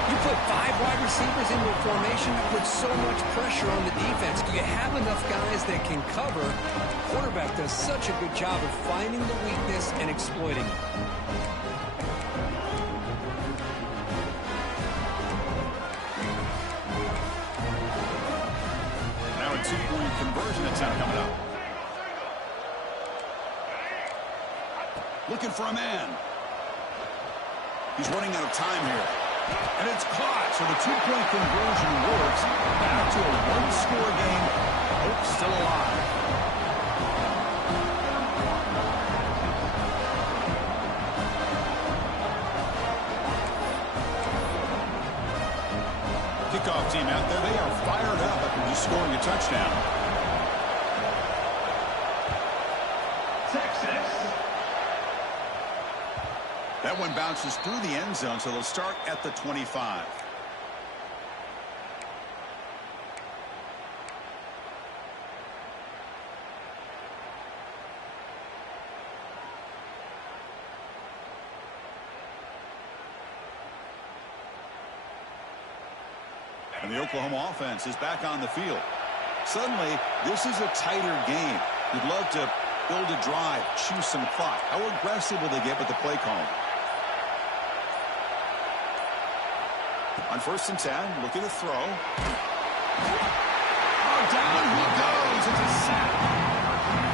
You put 5 wide receivers into a formation, that puts so much pressure on the defense. Do you have enough guys that can cover? The quarterback does such a good job of finding the weakness and exploiting it. Now a 2-point conversion attempt coming up. Looking for a man. He's running out of time here. And it's caught, so the two-point conversion works. Back to a one-score game. Hope still alive. Kickoff team out there. They are fired up after just scoring a touchdown. That one bounces through the end zone, so they'll start at the 25. And the Oklahoma offense is back on the field. Suddenly, this is a tighter game. You'd love to build a drive, choose some clock. How aggressive will they get with the play call? On 1st and 10, looking to throw. Oh, down he goes. It's a sack.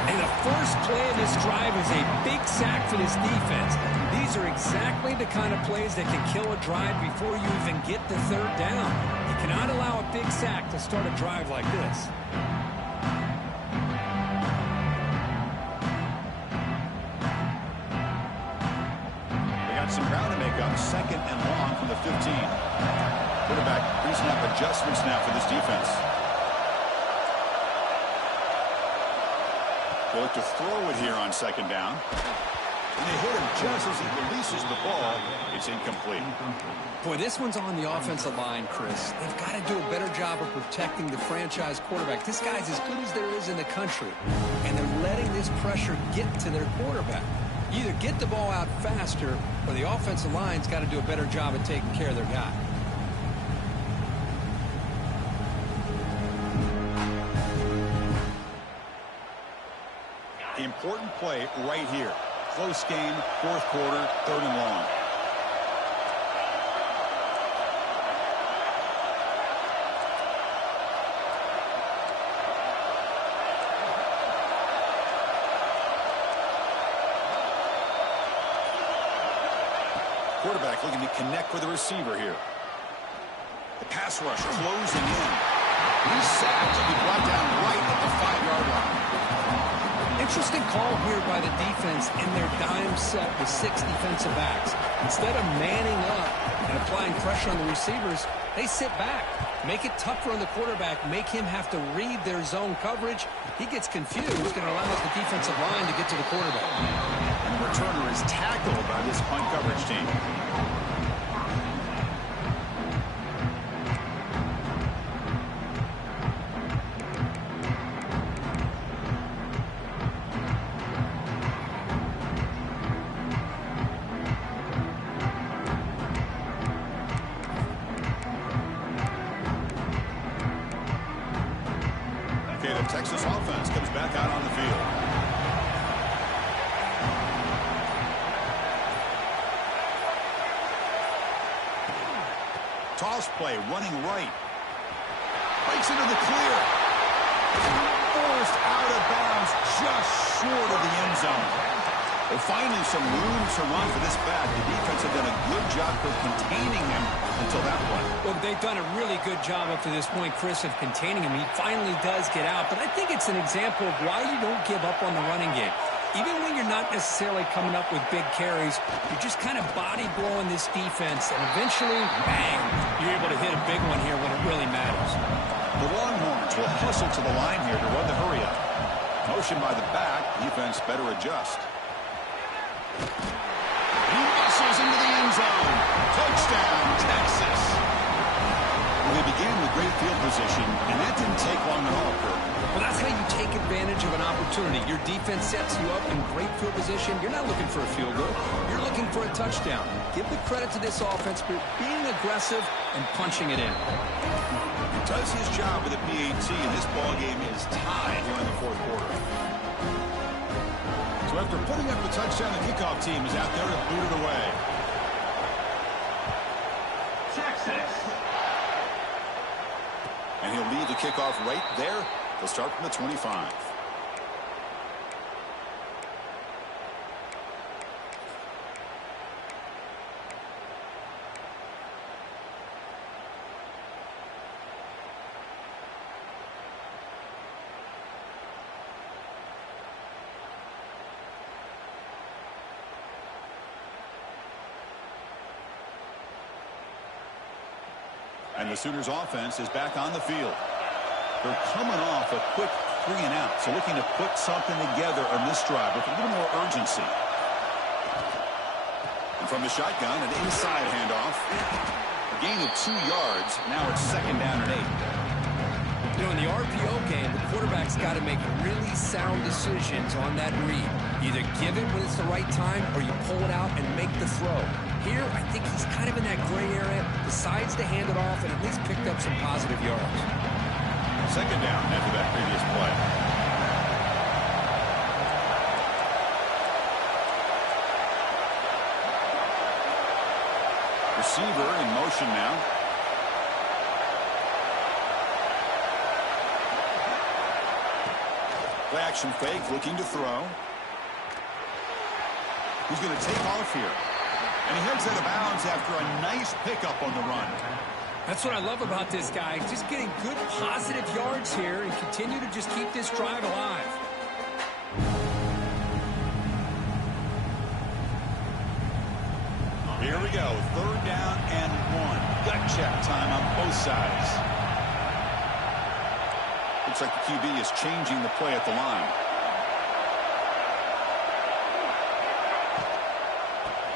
And the first play of this drive is a big sack for this defense. These are exactly the kind of plays that can kill a drive before you even get the third down. You cannot allow a big sack to start a drive like this. Some ground to make up. 2nd and long from the 15. Quarterback pre-snap adjustments now for this defense. They look to throw it here on 2nd down. And they hit him just as he releases the ball. It's incomplete. Boy, this one's on the offensive line, Chris. They've got to do a better job of protecting the franchise quarterback. This guy's as good as there is in the country. And they're letting this pressure get to their quarterback. Either get the ball out faster, or the offensive line's got to do a better job of taking care of their guy. Important play right here. Close game, 4th quarter, 3rd and long. Quarterback looking to connect with the receiver here. The pass rush closing in. He's sacked to be brought down right at the 5-yard line. Interesting call here by the defense in their dime set with 6 defensive backs. Instead of manning up and applying pressure on the receivers, they sit back, make it tougher on the quarterback, make him have to read their zone coverage. He gets confused and allows the defensive line to get to the quarterback. And the returner is tackled by this punt coverage team. Okay, the Texas offense comes back out on the field. Toss play, running right. Breaks into the clear. Forced out of bounds, just short of the end zone. Well, finally some room to run for this back. The defense have done a good job of containing him until that point. Well, they've done a really good job up to this point, Chris, of containing him. He finally does get out, but I think it's an example of why you don't give up on the running game. Even when you're not necessarily coming up with big carries, you're just kind of body blowing this defense, and eventually, bang, you're able to hit a big one here when it really matters. The Longhorns will hustle to the line here to run the hurry up. Motion by the back, defense better adjust. He muscles into the end zone. Touchdown, Texas. Well, they began with great field position, and that didn't take long at all, Kirk. Well, that's how you take advantage of an opportunity. Your defense sets you up in great field position. You're not looking for a field goal. You're looking for a touchdown. Give the credit to this offense for being aggressive and punching it in. He does his job with a PAT, and this ball game is tied here in the 4th quarter. So after putting up the touchdown, the kickoff team is out there to boot it away. Texas. And he'll leave the kickoff right there. They'll start from the 25. And the Sooners offense is back on the field. They're coming off a quick 3-and-out, so looking to put something together on this drive with a little more urgency. And from the shotgun, an inside handoff. A gain of 2 yards. Now it's 2nd down and 8. You know, in the RPO game, the quarterback's got to make really sound decisions on that read. Either give it when it's the right time or you pull it out and make the throw. Here, I think he's kind of in that gray area, decides to hand it off and at least picked up some positive yards. 2nd down after that previous play. Receiver in motion now. Play action fake, looking to throw. He's going to take off here. And he heads out of bounds after a nice pickup on the run. That's what I love about this guy. Just getting good positive yards here and continue to just keep this drive alive. Here we go. 3rd down and 1. Gut check time on both sides. Looks like the QB is changing the play at the line.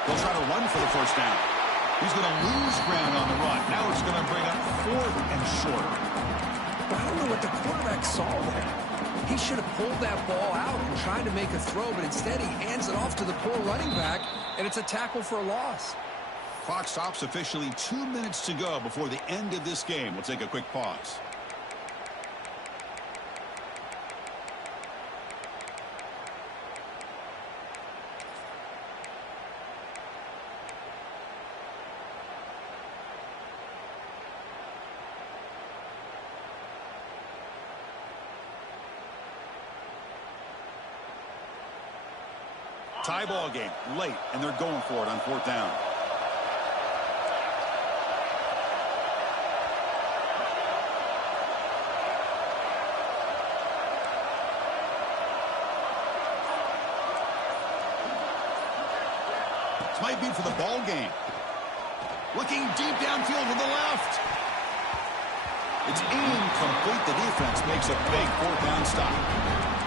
They'll try to run for the 1st down. He's going to lose ground on the run. Now it's going to bring up 4th and short. But I don't know what the quarterback saw there. He should have pulled that ball out and tried to make a throw, but instead he hands it off to the poor running back, and it's a tackle for a loss. Clock stops officially 2 minutes to go before the end of this game. We'll take a quick pause. Tie ball game, late, and they're going for it on 4th down. This might be for the ball game. Looking deep downfield to the left. It's incomplete. The defense makes a big 4th down stop.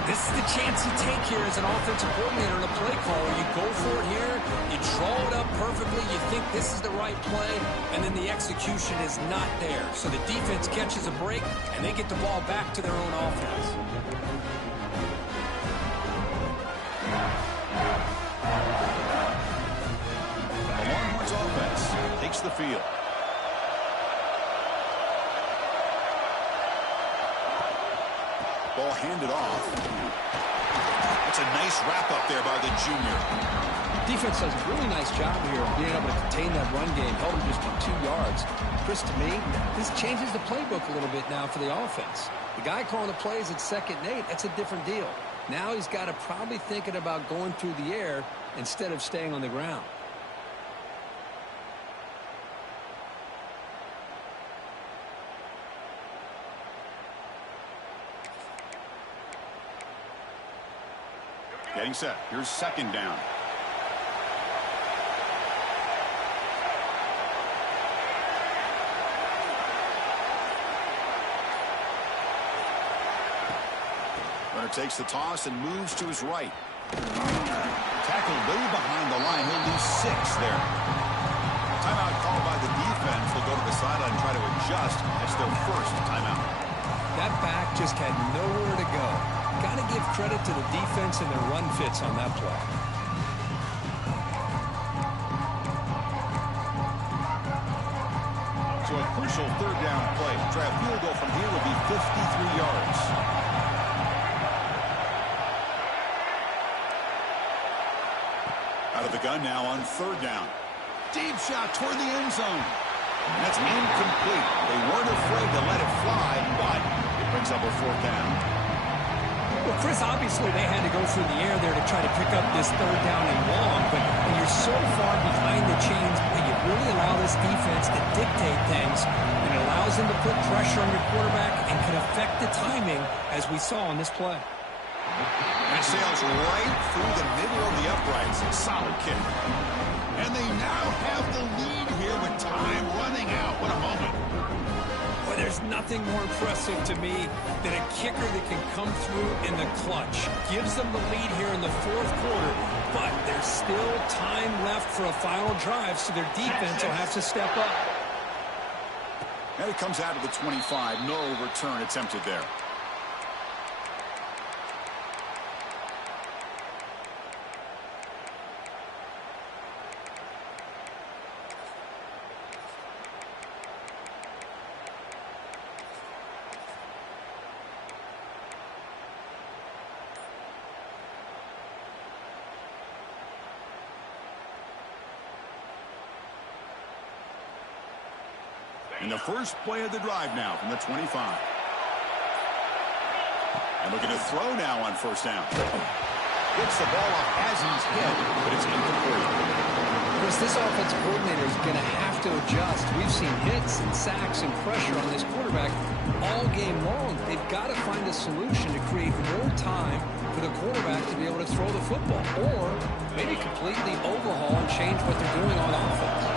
This is the chance you take here as an offensive coordinator and a play caller. You go for it here, you draw it up perfectly, you think this is the right play, and then the execution is not there. So the defense catches a break, and they get the ball back to their own offense. The Longhorns offense takes the field. Ball handed off. That's a nice wrap-up there by the junior. Defense does a really nice job here of being able to contain that run game, held him just to 2 yards. Chris, to me, this changes the playbook a little bit now for the offense. The guy calling the plays at 2nd and 8, that's a different deal. Now he's got to probably thinking about going through the air instead of staying on the ground. Getting set. Here's 2nd down. Runner takes the toss and moves to his right. Tackled way behind the line. He'll lose 6 there. Timeout called by the defense. They'll go to the sideline and try to adjust. It's their 1st timeout. That back just had nowhere to go. Got to give credit to the defense and their run fits on that play. So a crucial 3rd down play. Try a field goal from here will be 53 yards. Out of the gun now on 3rd down. Deep shot toward the end zone. And that's incomplete. They weren't afraid to let it fly, but it brings up a 4th down. Well, Chris, obviously they had to go through the air there to try to pick up this 3rd down and long, but when you're so far behind the chains, you really allow this defense to dictate things, and it allows them to put pressure on your quarterback and can affect the timing, as we saw on this play. And it sails right through the middle of the uprights. Solid kick. And they now have the lead here with time running out. What a moment. Boy, there's nothing more impressive to me than a kicker that can come through in the clutch. Gives them the lead here in the fourth quarter, but there's still time left for a final drive, so their defense will have to step up. And it comes out of the 25. No return attempted there. And the first play of the drive now from the 25. And looking to throw now on first down. Gets the ball off Hazen's head, but it's incomplete. Chris, this offensive coordinator is going to have to adjust. We've seen hits and sacks and pressure on this quarterback all game long. They've got to find a solution to create more time for the quarterback to be able to throw the football, or maybe completely overhaul and change what they're doing on offense.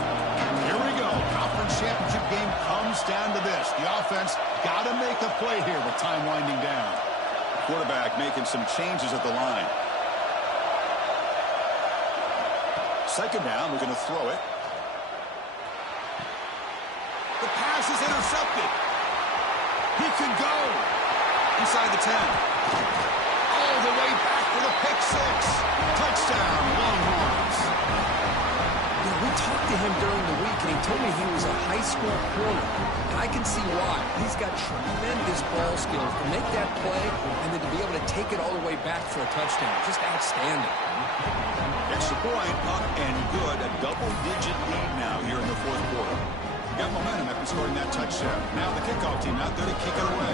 Here we go. Conference championship game comes down to this. The offense got to make a play here with time winding down. Quarterback making some changes at the line. Second down, we're going to throw it. The pass is intercepted. He can go inside the 10. All the way back for the pick six. Touchdown, Longhorns. We talked to him during the week, and he told me he was a high school corner. And I can see why. He's got tremendous ball skills to make that play and then to be able to take it all the way back for a touchdown. Just outstanding. Extra point, up and good. A double-digit lead now here in the fourth quarter. Got momentum after scoring that touchdown. Now the kickoff team out there to kick it away.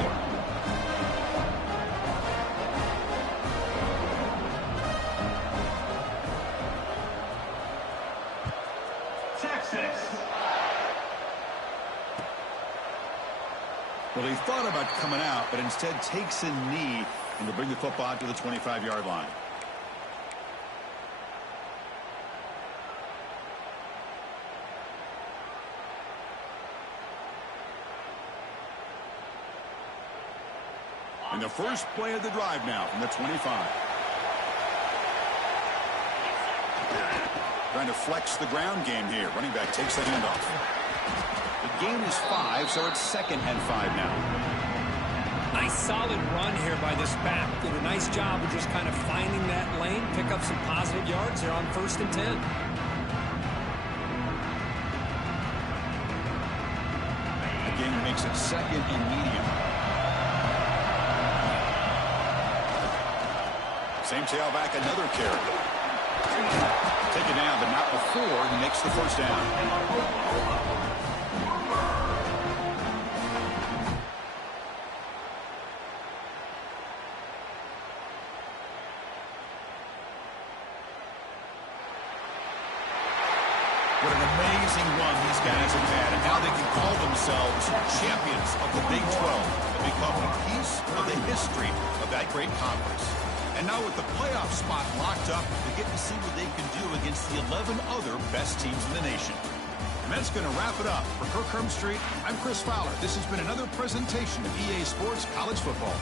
Well, he thought about coming out, but instead takes a knee and will bring the football out to the 25-yard line. And the first play of the drive now from the 25. Trying to flex the ground game here. Running back takes the handoff. The gain is 5, so it's 2nd and 5 now. Nice solid run here by this back. Did a nice job of just kind of finding that lane, pick up some positive yards there on 1st and 10. Again, makes it 2nd and medium. Same tailback, another carry. Take it down, but not before he makes the first down. What an amazing run these guys have had, and now they can call themselves champions of the Big 12 and become a piece of the history of that great conference. And now with the playoff spot locked up, they get to see what they can do against the 11 other best teams in the nation. And that's going to wrap it up. For Kirk Hermstreet, I'm Chris Fowler. This has been another presentation of EA Sports College Football.